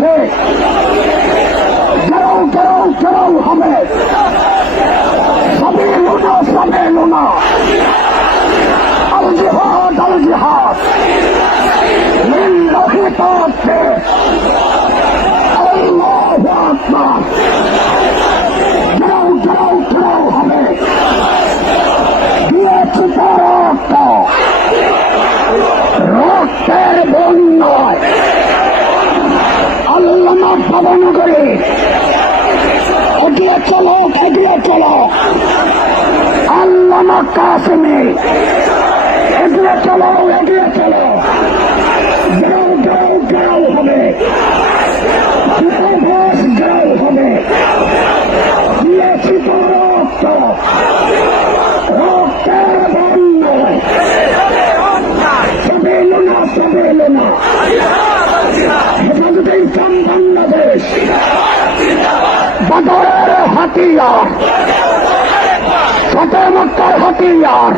মাঠে গেরাও গেরাও গেরাও হবে। সবে লোনা সবে লোনা। আল জিহাদ আল জিহাদ। লিল্লাহি তাআলা। আল্লাহু আকবার গেরাও গেরাও গেরাও হবে দিয়েছি তার রক্ত রক্তের বন্যায় আল্লামা ভবনগরে এগিয়ে চলো এগিয়ে চলো। আল্লামা কাসমে এগিয়ে চলো এগিয়ে চলো গাও গাও গাও হবে ঘোষ গাও হবে দিয়েছি তো রক্ত রক্তের বন্যায় সবে এলো না সবে এলো না হেফাজতে ইসলাম বাংলাদেশ বদরের হাতিয়ার। ফতে মক্কার হাতিয়ার।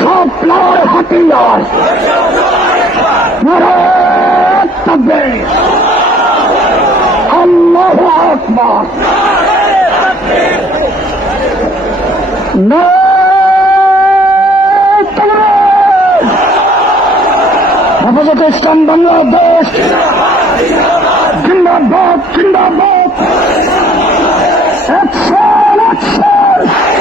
সপ্লার হাতিয়ার। নারায়ণ তাকবীর আল্লাহু আকবার। তাকবীর হেফাজতে ইসলাম বাংলাদেশ। জিন্দাবাদ জিন্দাবাদ। Action! Action!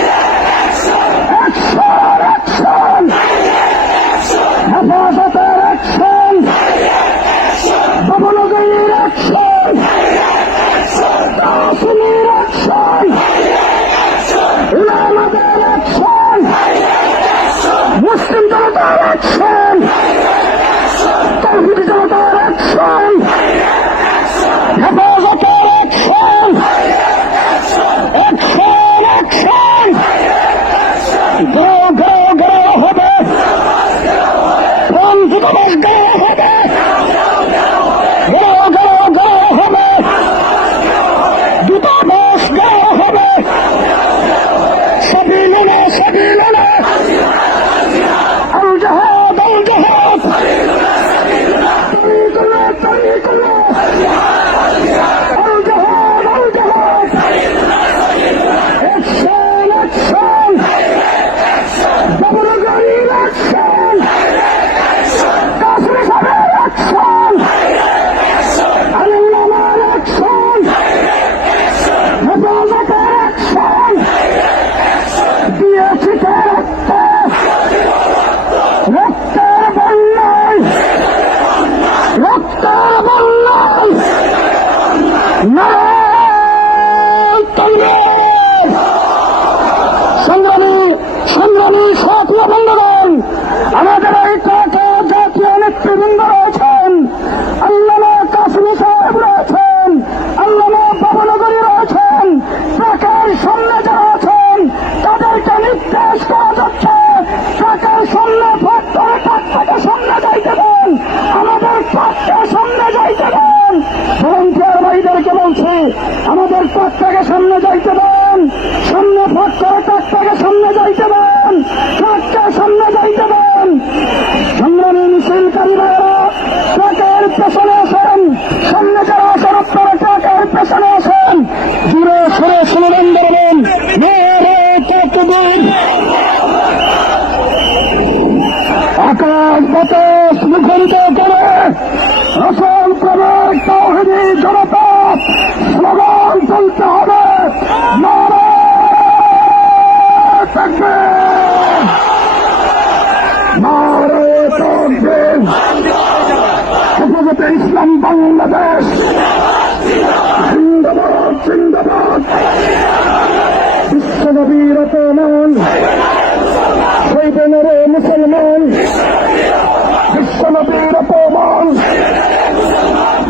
No! সামনে যাইতে দেন। সামনে ফাঁক করে থেকে সামনে যাইতে দেন। ট্রাককে সামনে যাইতে দেন। সংগ্রামী মিছিলকারী ভাইয়েরা ট্রাকের পেছনে আসেন। সামনে যারা আসেন, আপনারা ট্রাকের পেছনে আসেন। জুড়ে সরে স্লোগান ধরবেন। আকাশ বাতাস মুখরিত করে রসল প্রবেশ তৌহিদি জনতা স্লোগান তুলতে হবে। ইসলাম বাংলাদেশ। জিন্দাবাদ জিন্দাবাদ। বিশ্বনবীর অপমান। শৈবেনের মুসলমান। বিশ্বনবীর অপমান।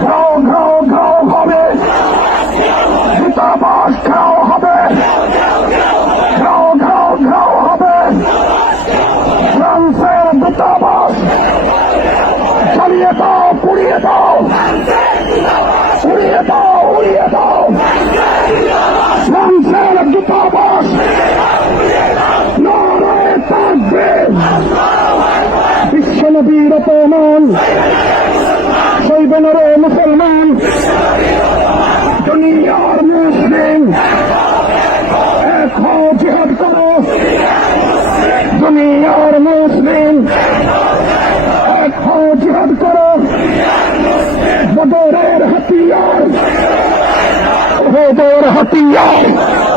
ঘাও ঘাও ঘাও হবে। দূতাবাস, ঘাও হবে। ঘাও ঘাও ঘাও হবে। ফ্রান্সের দূতাবাস। জ্বালিয়ে দাও, পুড়িয়ে দাও। উড়িয়ে দাও উড়িয়ে দাও। মানুষের দূতাবাস নারায় থাকবে বিশ্বনবীর অপমান। শৈবেনের মুসলমান। বদর হাতিয়ার।